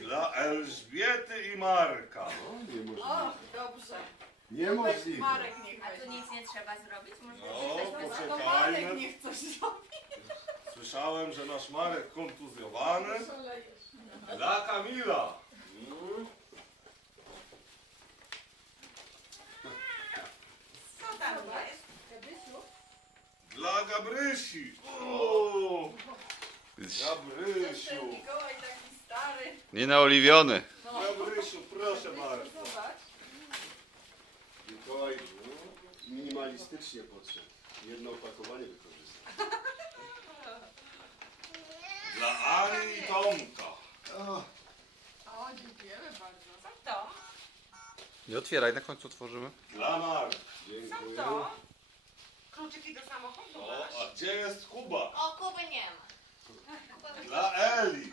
Dla Elżbiety i Marka. O, niemożliwe. O, dobrze. Niemożliwe. Marek niech A tu weźmie. nic nie trzeba zrobić? Może No, jesteśmy za... To Marek poczekajmy. niech coś zrobi. Słyszałem, że nasz Marek kontuzjowany. Dla Kamila. Co tam jest? Dla Gabrysi. O, Ten Gabrysiu. Mikołaj taki stary. Nienaoliwiony. Gabrysiu, proszę bardzo. Zobacz. Mikołaj minimalistycznie podszedł. Jedno opakowanie wykorzystał. Dla Ani i Tomka. O, O, dziękujemy bardzo. Co to? Nie otwieraj, na końcu otworzymy. Dla Marka. dziękuję. To? Kluczyki do samochodu O, masz? a gdzie jest Kuba? O, Kuby nie ma. Dla Eli.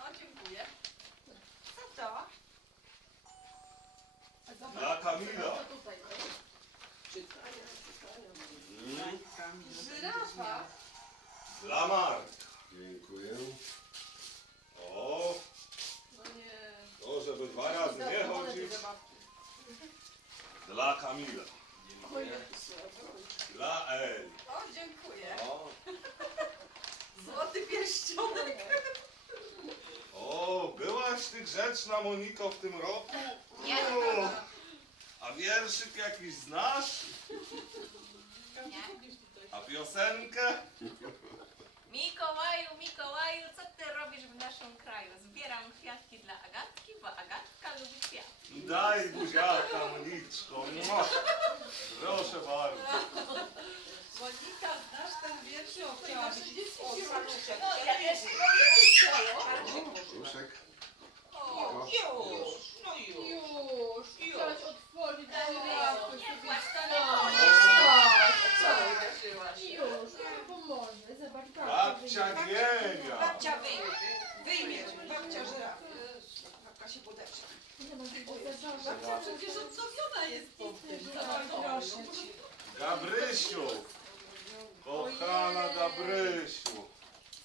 O, dziękuję. Co to? A zobacz, Dla Kamila. co tutaj jest. Żyrafa. Dla Marka. Dziękuję. O, No nie. to żeby dwa razy nie chodzić. Dla Kamila. Dla Eli. O, dziękuję. O, Złoty pierścionek. o, byłaś ty grzeczna, Moniko, w tym roku? Nie. O, a wierszyk jakiś znasz? Nie. A piosenkę? Mikołaju, Mikołaju, co ty robisz w naszym kraju? Zbieram kwiatki dla Agatki, bo Agatka lubi kwiatki. Daj buziaka, Moniczko. Mua. Proszę bardzo. Monika, znasz ten wiersz? Chciałabyś No, ja też Uszek. O, Już, no już. już. Chciałaś otworzyć żyrafkę sobie. Płacz, to nie Tak, koniec. tak. Co uderzyłaś? Już, ja pomoże. Zobacz, Babcia Gienia. Babcia wyjmie, babcia żyrafy. Babka się podeprze. Babcia przecież odnowiona jest po tym. Proszę cię. Gabrysiu. Kochana Gabrysiu.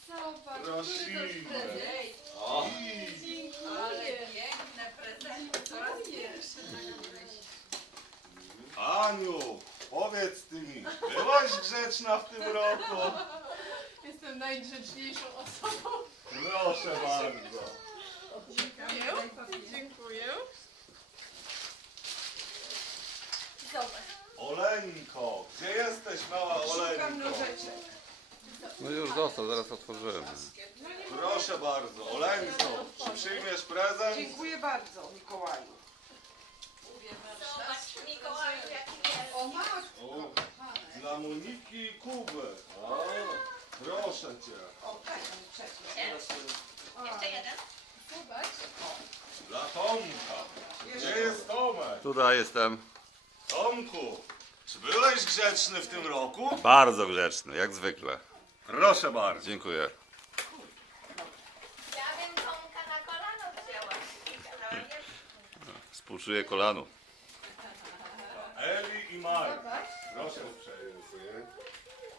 Zobacz, Prosimy. który to jest prezent. O. Ale Piękne prezenty, coraz pierwsze. Aniu, powiedz ty mi, byłaś grzeczna w tym roku? jestem najgrzeczniejszą osobą. Proszę bardzo. Dziękuję. Dziękuję. Zobacz. Oleńko, gdzie jesteś, mała Szukam Oleńko? nożeczek. No już dostał, zaraz otworzymy. Proszę bardzo, Oleńko, czy przyjmiesz prezent? Dziękuję bardzo, Mikołaju. Zobacz, Mikołaju, jaki wielki. O masz. O, dla Moniki i Kuby. O, proszę cię. O, daj mi przecież. Jeszcze jeden. Zobacz. Dla Tomka. Gdzie jest Tomek? Tutaj jestem. Tomku, czy byłeś grzeczny w tym roku? Bardzo grzeczny, jak zwykle. Proszę bardzo. Dziękuję. Ja bym Tomka na kolano wzięła. Współczuję kolanu. Eli i Marek. Zobacz. Proszę uprzejmie. Dziękuję.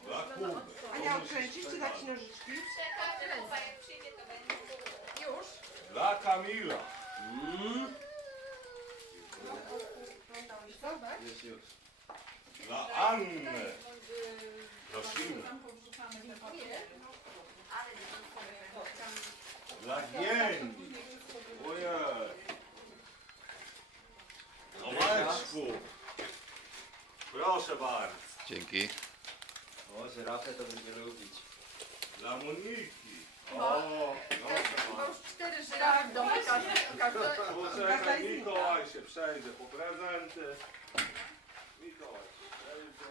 Dla Kuby. Ania, odkręcisz czy dać nożyczki? Czekamy, chyba jak przyjdzie, to będzie. Już. Dla Kamila. Zobacz. Jest już. Dla Anny. Prosimy. Dla Gieni. Ojej. Tomeczku. Proszę bardzo. Dzięki. O, żyrafę to będziemy lubić. Dla Moniki. O, proszę Chyba bardzo. już 4 żyrafy w domu. Poczekaj, Mikołaj się przejdzie po prezenty. Mikołaj się przejdzie.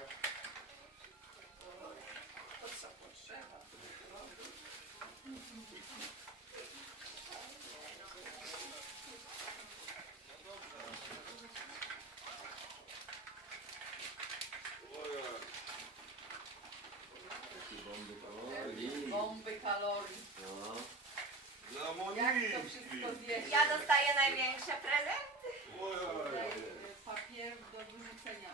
To co potrzeba? Ojej. Takie bomby kalorii. Bomby kalorii. No. Dla Jak to Moniki. wszystko zjeść? Ja dostaję największe prezenty. Ojej. Papier do wyrzucenia.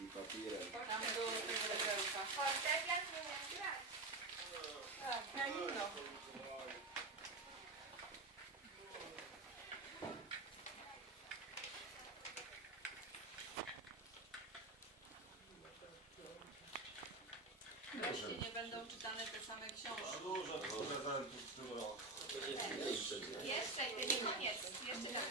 I papierem. Tam do tego pudełka. Fortepian nie umiem grać. Tak, pianino. czytane te same A książki. dużo prezentów w tym roku. To jest mniejsze, nie? Jeszcze, to nie koniec. Jeszcze tak.